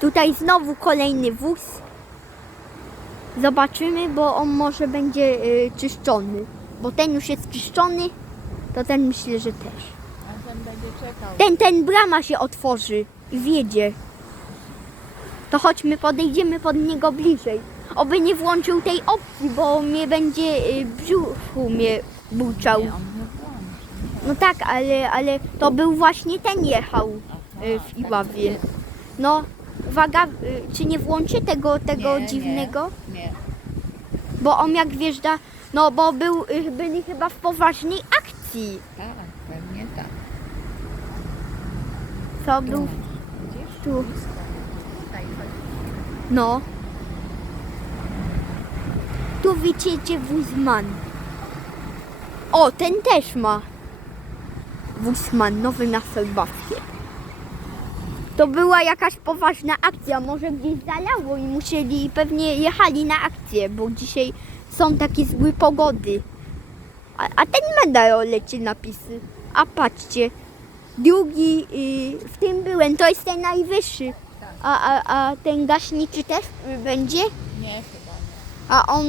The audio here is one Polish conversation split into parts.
Tutaj znowu kolejny wóz. Zobaczymy, bo on może będzie y, czyszczony. Bo ten już jest czyszczony, to ten myślę, że też. A ten będzie czekał. Ten, ten brama się otworzy i wjedzie. To chodźmy, podejdziemy pod niego bliżej. Oby nie włączył tej opcji, bo mnie będzie y, brzuchu mnie burczał. No tak, ale, ale to był właśnie ten jechał y, w Iławie. No, uwaga, y, czy nie włączy tego, tego Nie, dziwnego? Nie. Bo on jak wjeżdża, no bo był, y, byli chyba w poważnej akcji. Tak, pewnie tak. Co był Widzisz? tu? Tutaj. No. Tu widzicie Wuzman. O, ten też ma. Wuzman, nowy na Solbawskie. To była jakaś poważna akcja, może gdzieś zalało i musieli, pewnie jechali na akcję, bo dzisiaj są takie złe pogody. A, a ten medal leci napisy. A patrzcie, drugi, y, w tym byłem, to jest ten najwyższy. A, a, a ten gaśniczy też y, będzie? Nie, chyba. A on.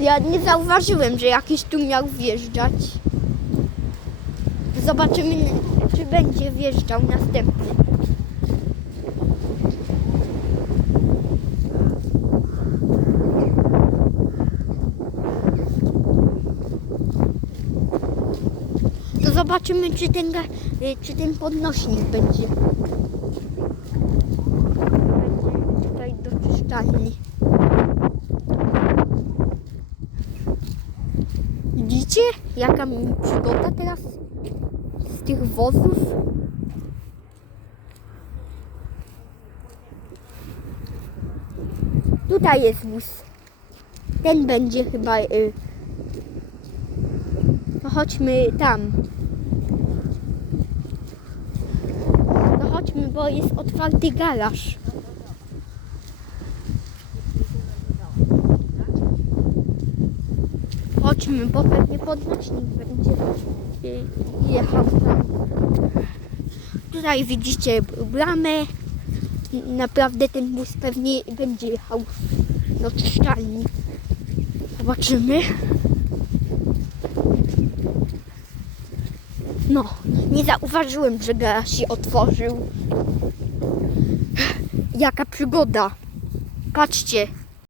Ja nie zauważyłem, że jakiś tu miał wjeżdżać. Zobaczymy, czy będzie wjeżdżał następny. To zobaczymy, czy ten, y, czy ten podnośnik będzie. Będzie tutaj doczyszczalni. Widzicie, jaka mi przygoda teraz tych wozów? Tutaj jest wóz. Ten będzie chyba. Y... To chodźmy tam. No chodźmy, bo jest otwarty garaż. Chodźmy, bo pewnie podnośnik będzie jechał tam. Tutaj widzicie bramę. Naprawdę ten bus pewnie będzie jechał do czyszczalni. Zobaczymy. No, nie zauważyłem, że garaż się otworzył. Jaka przygoda. Patrzcie,